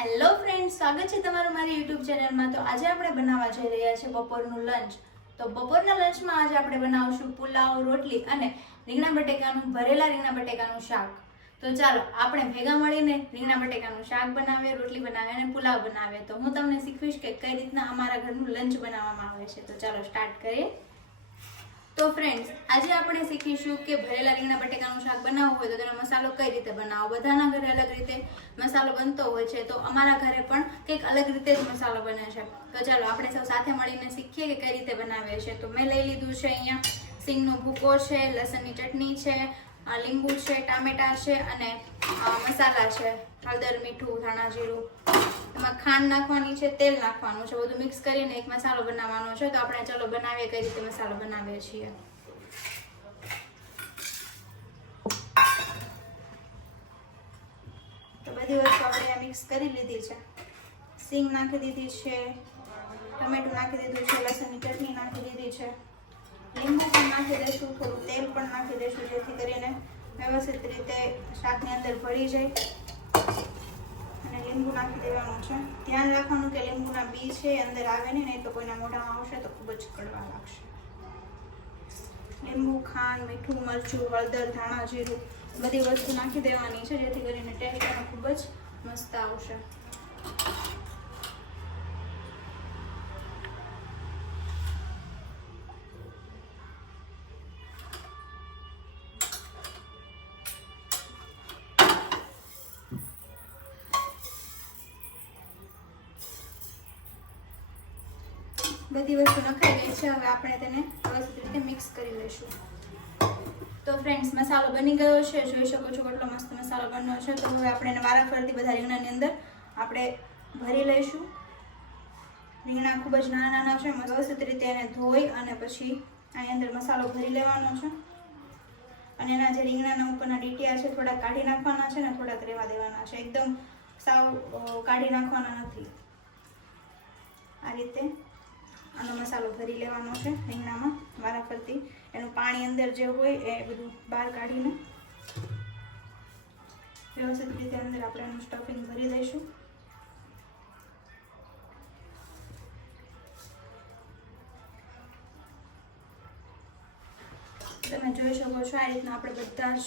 Hello friends, સ્વાગત છે તમારું મારી યુટ્યુબ ચેનલમાં। તો આજે આપણે બનાવવા જઈ રહ્યા છીએ બપોરનું લંચ। તો બપોરના લંચમાં આજે આપણે બનાવશું પુલાવ, રોટલી અને ભરેલા રીંગણા બટેકાનું શાક। તો ચાલો આપણે ભેગા મળીને રીંગણા બટેકાનું શાક બનાવીએ, રોટલી બનાવીએ અને પુલાવ બનાવીએ। તો હું તમને શીખવીશ કે કઈ રીતના અમારા ઘરનું લંચ બનાવવામાં આવે છે। તો ચાલો સ્ટાર્ટ કરીએ। તો ફ્રેન્ડ્સ, આજે આપણે શીખીશું કે ભરેલા રીંગણા બટેકાનું શાક બનાવવું હોય તો તેનો મસાલો કઈ રીતે બનાવો। બધાના ઘરે અલગ રીતે મસાલો બનતો હોય છે, તો અમારા ઘરે પણ કંઈક અલગ રીતે જ મસાલો બને છે। તો ચાલો આપણે સૌ સાથે મળીને શીખીએ કે કઈ રીતે બનાવીએ છીએ। તો મેં લઈ લીધું છે અહીંયા સિંગનો ભૂકો છે, લસણની ચટણી છે, લીંબુ છે, ટામેટા છે અને મસાલા છે, હળદર, મીઠું, ધાણા જીરું। એમાં ખાંડ નાખવાની છે, તેલ નાખવાનું છે, બધું મિક્સ કરીને એક મસાલો બનાવવાનો છે। તો આપણે ચલો બનાવીએ કઈ રીતે મસાલો બનાવીએ છીએ। તો બધી વસ્તુ આપણે મિક્સ કરી લીધી છે। સિંગ નાખી દીધી છે, ટમેટું નાખી દીધું છે, લસણની ચટણી નાખી દીધી છે, લીંબુ પણ નાખી દઈશું, થોડું તેલ પણ નાખી દઈશું જેથી કરીને વ્યવસ્થિત રીતે શાકની અંદર ભળી જાય। અને લીંબુ નાખી દેવાનું છે। ધ્યાન રાખવાનું કે લીંબુના બી છે અંદર આવે નહીં તો કોઈના મોઢામાં આવશે તો ખૂબ જ કડવા લાગશે। લીંબુ, ખાંડ, મીઠું, મરચું, હળદર, ધાણા જીરું બધી વસ્તુ નાખી દેવાની છે જેથી કરીને ટેસ્ટ એનો ખૂબ જ મસ્ત આવશે। બધી વસ્તુ નખાઈ ગઈ છે, હવે આપણે તેને વ્યવસ્થિત રીતે મિક્સ કરી લઈશું। તો ફ્રેન્ડ્સ, મસાલો બની ગયો છે, જોઈ શકો છો કેટલો મસ્ત મસાલો બન્યો છે। તો હવે આપણે એને વારાફરતી બધા રીંગણાની અંદર આપણે ભરી લઈશું। રીંગણા ખૂબ જ નાના નાના છે, વ્યવસ્થિત રીતે એને ધોઈ અને પછી આની અંદર મસાલો ભરી લેવાનો છે। અને એના જે રીંગણાના ઉપરના ડીટીયા છે થોડાક કાઢી નાખવાના છે ને થોડાક રહેવા દેવાના છે, એકદમ સાવ કાઢી નાખવાના નથી। આ રીતે આનો મસાલો ભરી લેવાનો છે રીંગણામાં વારાફરતી। એનું પાણી અંદર જે હોય એ બધું બહાર કાઢીને વ્યવસ્થિત રીતે અંદર આપણે એનું સ્ટફિંગ ભરી દઈશું। તમે જોઈ શકો છો આ રીતના આપણે બધા જ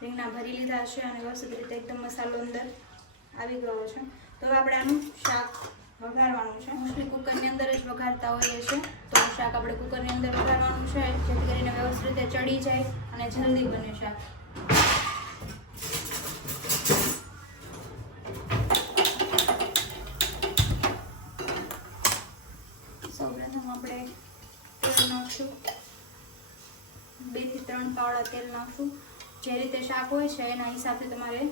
રીંગણા ભરી લીધા છે અને વ્યવસ્થિત રીતે એકદમ મસાલો અંદર આવી ગયો છે। તો હવે આપણે આનું શાક વઘારવાનું છે। મોસ્ટલી કુકરની અંદર જ વઘારતા હોઈએ છીએ, તો શાક આપણે કુકરની અંદર વઘારવાનું છે જેથી કરીને વ્યવસ્થિત રીતે ચડી જાય અને જલ્દી બને શાક। સૌપ્રથમ આપણે તેલ નાખશું, 2 થી 3 પાવડા તેલ નાખશું। જે રીતે શાક હોય છે એના હિસાબથી તમારે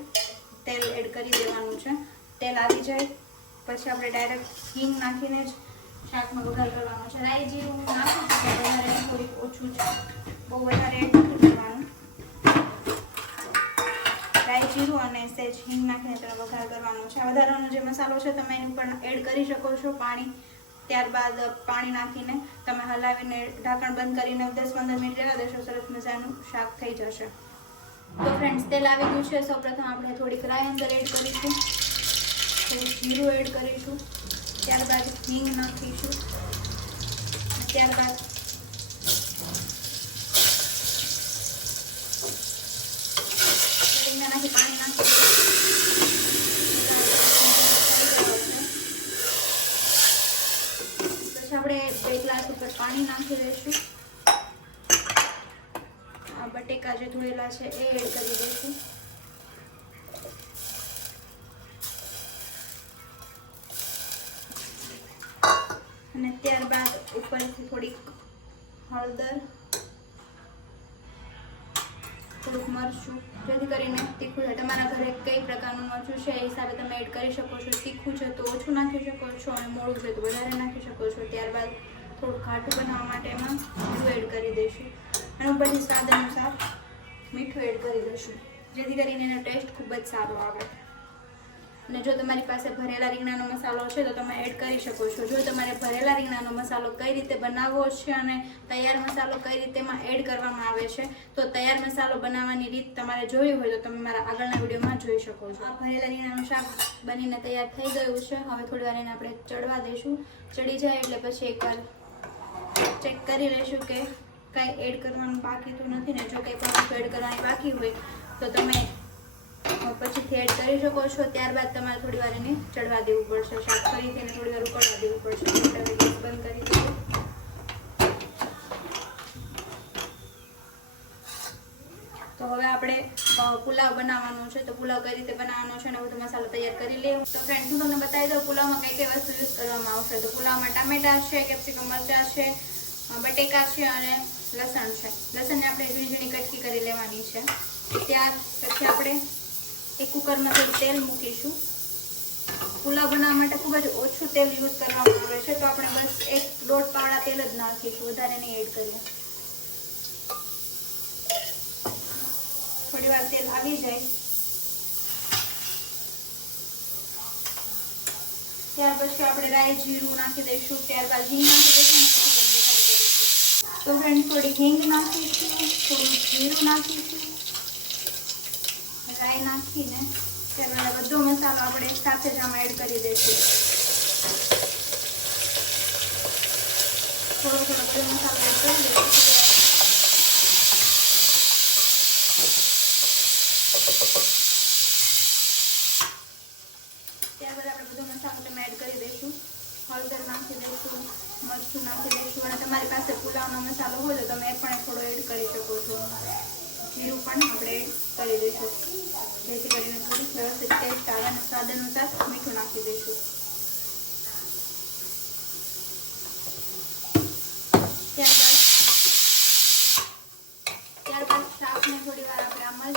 તેલ એડ કરી દેવાનું છે। તેલ આવી જાય પછી આપણે ડાયરેક્ટ હિંગ નાખીને જ શાકમાં વઘાર કરવાનો છે। રાઈ જીરું નાખું છું વધારે, થોડીક ઓછું છે, બહુ વધારે એડ નથી કરવાનું। રાઈ જીરું અને સહેજ હિંગ નાખીને તેનો વઘાર કરવાનો છે। વધારાનો જે મસાલો છે તમે એની ઉપર એડ કરી શકો છો પાણી। ત્યારબાદ પાણી નાખીને તમે હલાવીને ઢાંકણ બંધ કરીને 10-15 મિનિટ રહેવા દેશો, સરસ મજાનું શાક થઈ જશે। તો ફ્રેન્ડ્સ, તેલ આવી ગયું છે। સૌપ્રથમ આપણે થોડીક રાઈ અંદર એડ કરીશું, થોડું જીરું એડ કરીશું, ત્યારબાદ હિંગ નાખીશું, ત્યારબાદ રીંગણા નાખી પાણી નાખીશું। પછી આપણે 2 ગ્લાસ ઉપર પાણી નાખી દઈશું। આ બટેકા જે ધોયેલા છે એ એડ કરી દઈશું। અને ત્યારબાદ ઉપરથી થોડીક હળદર, થોડુંક મરચું, જેથી કરીને તીખું છે, તમારા ઘરે કઈ પ્રકારનું મરચું છે એ હિસાબે તમે એડ કરી શકો છો। તીખું છે તો ઓછું નાખી શકો છો અને મોળું છે તો વધારે નાખી શકો છો। ત્યારબાદ થોડું ઘાટું બનાવવા માટે એમાં મીઠું એડ કરી દઈશું અને ઉપરથી સ્વાદ અનુસાર મીઠું એડ કરી દઈશું જેથી કરીને એનો ટેસ્ટ ખૂબ જ સારો આવે। અને જો તમારી પાસે ભરેલા રીંગણાનો મસાલો છે તો તમે એડ કરી શકો છો. જો તમારે ભરેલા રીંગણાનો મસાલો કઈ રીતે બનાવવો છે અને તૈયાર મસાલો કઈ રીતે એમાં એડ કરવામાં આવે છે તો તૈયાર મસાલો બનાવવાની રીત તમારે જોવી હોય તો તમે મારા આગળના વિડીયોમાં જોઈ શકો છો. આ ભરેલા રીંગણાનું શાક બનીને તૈયાર થઈ ગયું છે. હવે થોડી વાર એને આપણે ચડવા દઈશું. ચડી જાય એટલે પછી એકવાર ચેક કરી લઈશું કે કાંઈ એડ કરવાનું બાકી તો નથી ને. જો કંઈ પણ એડ કરવાની બાકી હોય તો તમે પછીથી એડ કરી શકો છો. ત્યારબાદ તમારે થોડી વાર એને ચડવા દેવું પડશે. શાક ફરીથી એને થોડી વાર ઉકળવા દેવું પડશે. એટલે ગેસ બંધ કરી દઈએ. તો હવે આપણે પુલાવ બનાવવાનો છે. તો પુલાવ કઈ રીતે બનાવવાનો છે અને બધો મસાલો તૈયાર કરી લેવું. તો ફ્રેન્ડ્સ હું તમને બતાવી દઉં પુલાવમાં કઈ કઈ વસ્તુ યુઝ કરવામાં આવશે. તો પુલાવમાં ટામેટા છે, કેપ્સિકમ મરચાં છે, બટેકા છે અને લસણ છે. લસણને આપણે ઝીણી ઝીણી કટકી કરી લેવાની છે. ત્યાર પછી આપણે એક કુકરમાં થોડું તેલ મૂકીશું. પુલાવ બનાવવા માટે ખૂબ જ ઓછું તેલ યુઝ કરવામાં આવે છે. તો આપણે બસ 1-1.5 પાવડા તેલ જ નાખીશું, વધારે નહીં એડ કરીએ. થોડી વાર તેલ આવી જાય ત્યાર પછી આપણે રાઈ જીરું નાખી દઈશું. ત્યારબાદ હિંગ નાખી દઈશું. તો ફ્રેન્ડ થોડી હિંગ નાખીશું, થોડું જીરું નાખીશું, રાઈ નાખીને ત્યારબાદ બધો મસાલો આપણે એક સાથે જ આમાં એડ કરી દઈશું. થોડો થોડો બધો મસાલો એડ કરી દઈશું. ત્યારબાદ આપણે બધો મસાલો તેમાં એડ કરી દઈશું. હળદર નાખી દઈશું, મરચું નાખી દઈશું અને તમારી પાસે પુલાવનો મસાલો હોય તો તમે એ પણ થોડો એડ કરી શકો છો. જીરું પણ આપણે એડ કરી દઈશું જેથી કરીને થોડીક વ્યવસ્થિત ટેસ્ટ આવે અને સ્વાદ અનુસાર મીઠું નાખી દઈશું. ત્યારબાદ શાકને થોડી વાર આપણે આમ જ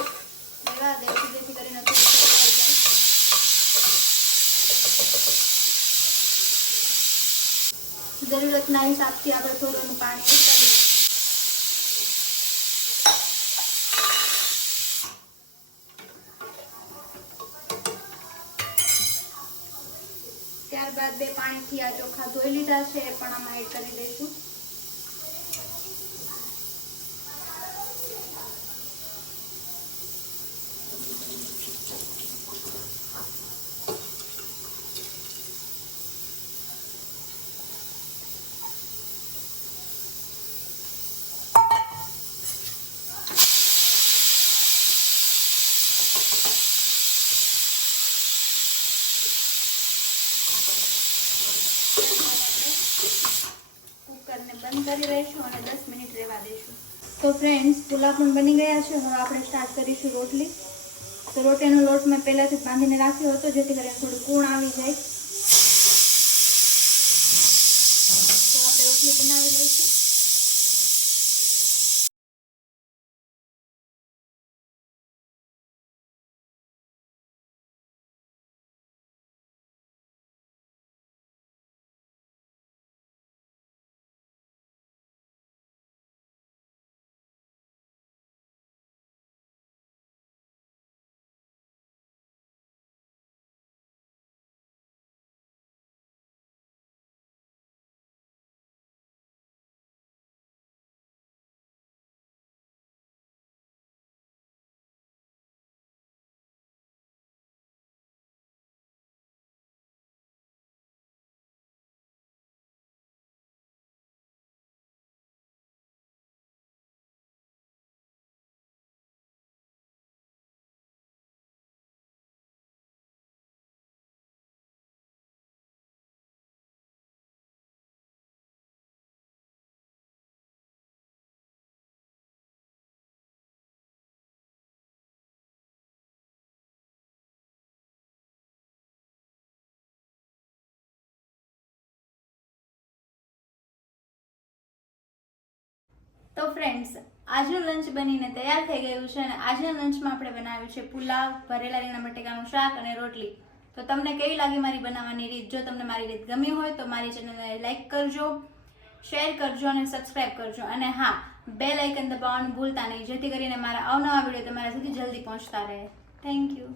લેવા દઈશું જેથી કરીને થોડું થઈ જાય. જરૂરતના હિસાબથી આપણે થોડું પાણી એડ કરી દઈશું. ત્યારબાદ 2 પાણીથી આ ચોખા ધોઈ લીધા છે એ પણ આમાં એડ કરી દઈશું. બંધ કરી દઈશું અને 10 મિનિટ રહેવા દઈશું. તો ફ્રેન્ડ્સ પુલાવ પણ બની ગયા છે. હવે આપણે સ્ટાર્ટ કરીશું રોટલી. તો રોટીનો લોટ મેં પહેલાથી બાંધીને રાખ્યો હતો જેથી કરીને થોડું કૂણ આવી જાય. તો આપણે રોટલી બનાવી લઈશું. તો ફ્રેન્ડ્સ આજનું લંચ બનીને તૈયાર થઈ ગયું છે અને આજના લંચમાં આપણે બનાવ્યું છે પુલાવ, ભરેલા રીંગણા બટેકાનું શાક અને રોટલી. તો તમને કેવી લાગી મારી બનાવવાની રીત? જો તમને મારી રીત ગમી હોય તો મારી ચેનલને લાઈક કરજો, શેર કરજો અને સબસ્ક્રાઇબ કરજો. અને હા, બેલ આઇકન દબાવવાનું ભૂલતા નહીં જેથી કરીને મારા અવનવા વિડીયો તમારા સુધી જલ્દી પહોંચતા રહે. Thank you.